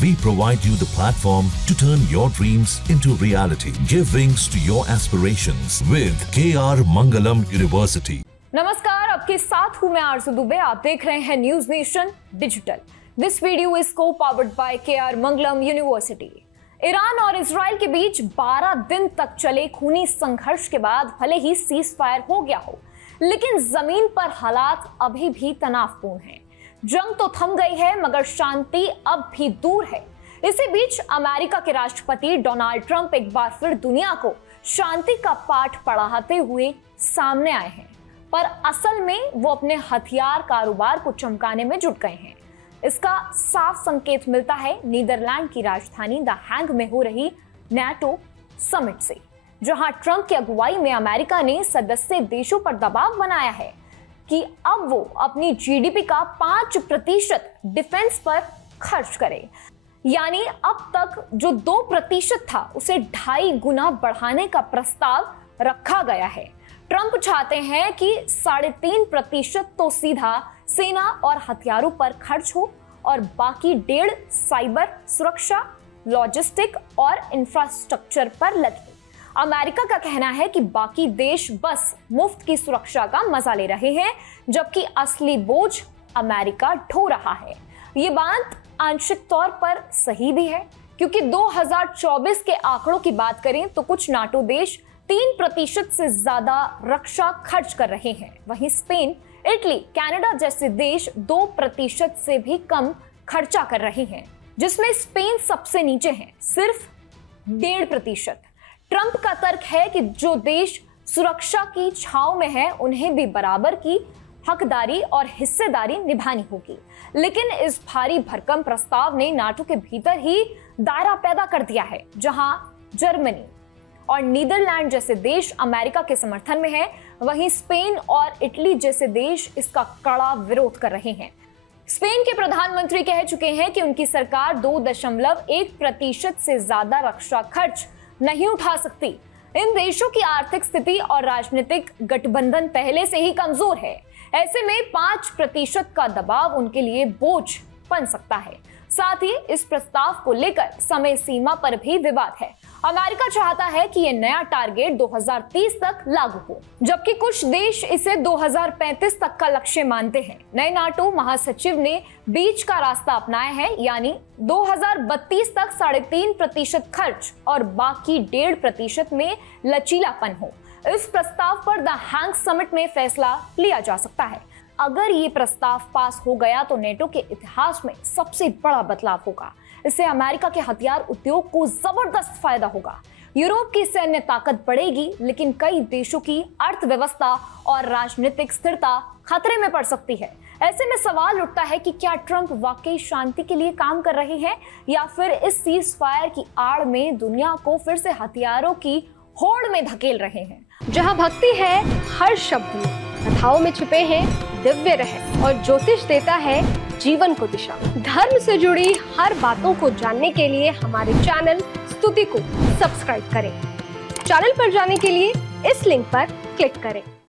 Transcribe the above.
We provide you the platform to turn your dreams into reality. Give wings to your aspirations with KR Mangalam University. नमस्कार, आपके साथ हूं मैं आरज़ू दुबे। आप देख रहे हैं News Nation digital. This video is co-powered by KR Mangalam university. Iran और इजराइल के बीच 12 दिन तक चले खूनी संघर्ष के बाद भले ही सीज फायर हो गया हो, लेकिन जमीन पर हालात अभी भी तनावपूर्ण हैं। जंग तो थम गई है, मगर शांति अब भी दूर है। इसी बीच अमेरिका के राष्ट्रपति डोनाल्ड ट्रंप एक बार फिर दुनिया को शांति का पाठ पढ़ाते हुए सामने आए हैं, पर असल में वो अपने हथियार कारोबार को चमकाने में जुट गए हैं। इसका साफ संकेत मिलता है नीदरलैंड की राजधानी द हैग में हो रही नाटो समिट से, जहां ट्रंप की अगुवाई में अमेरिका ने सदस्य देशों पर दबाव बनाया है कि अब वो अपनी जीडीपी का 5% डिफेंस पर खर्च करे। यानी अब तक जो 2% था उसे 2.5 गुना बढ़ाने का प्रस्ताव रखा गया है। ट्रंप चाहते हैं कि 3.5% तो सीधा सेना और हथियारों पर खर्च हो और बाकी 1.5 साइबर सुरक्षा, लॉजिस्टिक और इंफ्रास्ट्रक्चर पर लगे। अमेरिका का कहना है कि बाकी देश बस मुफ्त की सुरक्षा का मजा ले रहे हैं, जबकि असली बोझ अमेरिका ढो रहा है। ये बात आंशिक तौर पर सही भी है, क्योंकि 2024 के आंकड़ों की बात करें तो कुछ नाटो देश 3% से ज्यादा रक्षा खर्च कर रहे हैं। वहीं स्पेन, इटली, कनाडा जैसे देश 2% से भी कम खर्चा कर रहे हैं, जिसमें स्पेन सबसे नीचे है, सिर्फ 1.5%। ट्रंप का तर्क है कि जो देश सुरक्षा की छांव में है उन्हें भी बराबर की हकदारी और हिस्सेदारी निभानी होगी। लेकिन इस भारी भरकम प्रस्ताव ने नाटो के भीतर ही दायरा पैदा कर दिया है, जहां जर्मनी और नीदरलैंड जैसे देश अमेरिका के समर्थन में हैं, वहीं स्पेन और इटली जैसे देश इसका कड़ा विरोध कर रहे हैं। स्पेन के प्रधानमंत्री कह चुके हैं कि उनकी सरकार 2.1% से ज्यादा रक्षा खर्च नहीं उठा सकती। इन देशों की आर्थिक स्थिति और राजनीतिक गठबंधन पहले से ही कमजोर है। ऐसे में 5% का दबाव उनके लिए बोझ बन सकता है। साथ ही इस प्रस्ताव को लेकर समय सीमा पर भी विवाद है। अमेरिका चाहता है कि यह नया टारगेट 2030 तक लागू हो, जबकि कुछ देश इसे 2035 तक का लक्ष्य मानते हैं। नए नाटो महासचिव ने बीच का रास्ता अपनाया है, यानी 2032 तक 3.5% खर्च और बाकी 1.5% में लचीलापन हो। इस प्रस्ताव पर द हैग समिट में फैसला लिया जा सकता है। अगर ये प्रस्ताव पास हो गया तो नेटो के इतिहास में सबसे बड़ा बदलाव होगा। इससे अमेरिका के हथियार उद्योग को जबरदस्त फायदा होगा। यूरोप की सैन्य ताकत बढ़ेगी, लेकिन कई देशों की अर्थव्यवस्था और राजनीतिक स्थिरता खतरे में पड़ सकती है। ऐसे में सवाल उठता है कि क्या ट्रंप वाकई शांति के लिए काम कर रहे हैं, या फिर इस सीज फायर की आड़ में दुनिया को फिर से हथियारों की होड़ में धकेल रहे हैं। जहाँ भक्ति है हर शब्द में, कथाओं में छुपे हैं दिव्य रहस्य और ज्योतिष देता है जीवन को दिशा। धर्म से जुड़ी हर बातों को जानने के लिए हमारे चैनल स्तुति को सब्सक्राइब करें। चैनल पर जाने के लिए इस लिंक पर क्लिक करें।